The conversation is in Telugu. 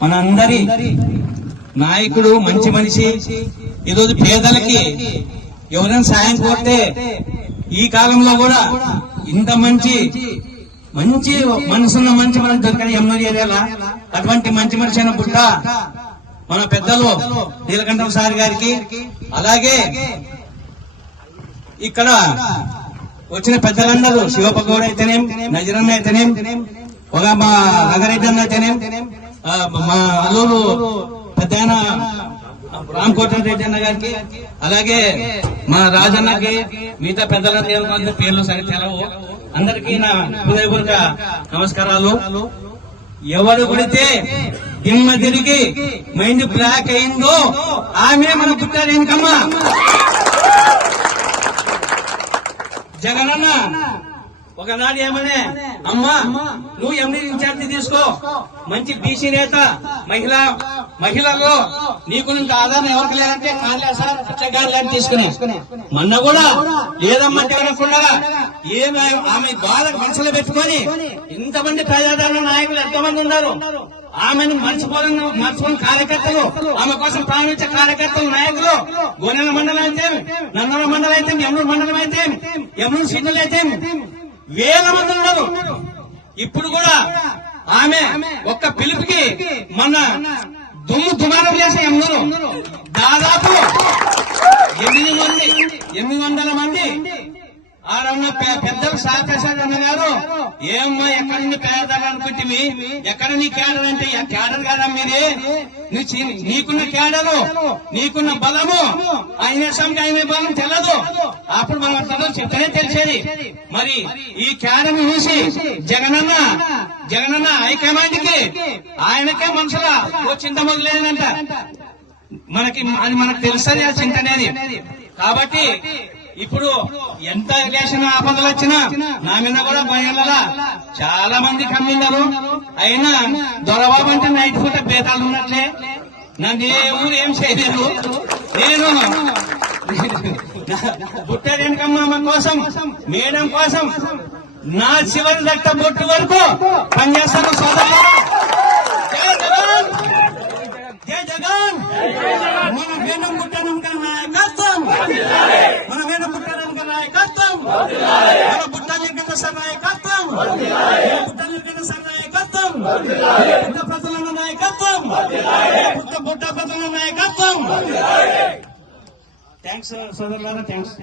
మనందరి నాయకుడు, మంచి మనిషి. ఈరోజు పేదలకి ఎవరైనా సాయం కోరితే ఈ కాలంలో కూడా ఇంత మంచి మనసున్న మంచి మనసు దొరకని ఎమ్మెల్యే ఏరియాల అటువంటి మంచి మనిషి అయిన బుట్ట మన పెద్దలు నీలకంఠం సార్ గారికి, అలాగే ఇక్కడ వచ్చిన పెద్దలందరూ శివపగౌడ అయితేనేం, నజరన్న అయితేనేం, ఒక మా నగరెడ్డి అన్న అయితేనేం, మా అల్లూరు పెద్ద రామకోటరెడ్డి అన్న గారికి, అలాగే మా రాజన్నకి, మిగతా పెద్దలందరూ పేర్లు సరి తెలవు. అందరికీ నా హృదయపూర్వక నమస్కారాలు. ఎవరు కొడితే దిమ్మ తిరిగి మైండ్ బ్లాక్ అయిందో ఆమె మన పుట్టారేంకమ్మ. జగనన్న ఒకనాడు ఏమనే, అమ్మా నువ్వు ఎండి ఇన్ఛార్జి తీసుకో, మంచి బీసీ నేత, మహిళల్లో నీకు ఇంకా ఆధారం ఎవరికి లేదంటే కాలే సార్ గారు తీసుకుని మొన్న కూడా లేదమ్మా జగనకుండా ఏమి ఆమె బాధ మనసులో పెట్టుకొని ఇంతమంది ప్రజాదరణ నాయకులు ఎంతమంది ఉన్నారు. ఆమెను మర్చిపోని కార్యకర్తలు, ఆమె కోసం ప్రాణించే కార్యకర్తలు, నాయకులు, గోనెల మండలం అయితే, నన్నూరు మండలం అయితే, ఎమ్నూరు మండలం అయితే, ఎమ్నూరు సీట్లు అయితే వేల మంది ఉన్నారు. ఇప్పుడు కూడా ఆమె ఒక్క పిలుపుకి మన దుమారం చేసే ఎమ్నూరు దాదాపు 800 మంది ఆడన్న పెద్దలు సాకసాగన్న గారు, ఏమ్మా ఎక్కడ నుండి పేదగా అనుకుంటే ఎక్కడ నీ క్యాడర్ అంటే క్యాడర్ కాదా మీరే, నీకున్న క్యాడరు, నీకున్న బలము ఆయన ఆయన బలం తెలదు. అప్పుడు మనం అట్లా చెప్తేనే తెలిసేది. మరి ఈ క్యాడర్ చూసి జగనన్న హైకమాండ్ కి ఆయనకే మనసులో ఓ చింత మొదలేదంట. మనకు తెలుస్తుంది ఆ చింత అనేది. కాబట్టి ఇప్పుడు ఎంత రిలేషన్ ఆపదలు వచ్చినా నా మీద కూడా భయాల చాలా మంది కమ్మిన్నారు. అయినా దొరబాబు అంటే నైట్ పూట బేతాలు ఉన్నట్లే, నన్ను ఏ ఊరు ఏం చేయలేదు. నేను బుట్టరేణకమ్మ కోసం, మేడం కోసం నా చివరి దట్ట బొట్టు వరకు పనిచేస్తాను. సోదరులు, జై జగన్, జై జగన్. మన వేణం బుట్టనంక నాయకత్వం, మన వేణం బుట్టనంక నాయకత్వం, మన బుట్టనంక సార్ నాయకత్వం, బుట్టనంక సార్ నాయకత్వం, బుట్ట ప్రజల నాయకత్వం, బుట్ట ప్రజల నాయకత్వం. థ్యాంక్స్ సోదరులారా, థ్యాంక్స్.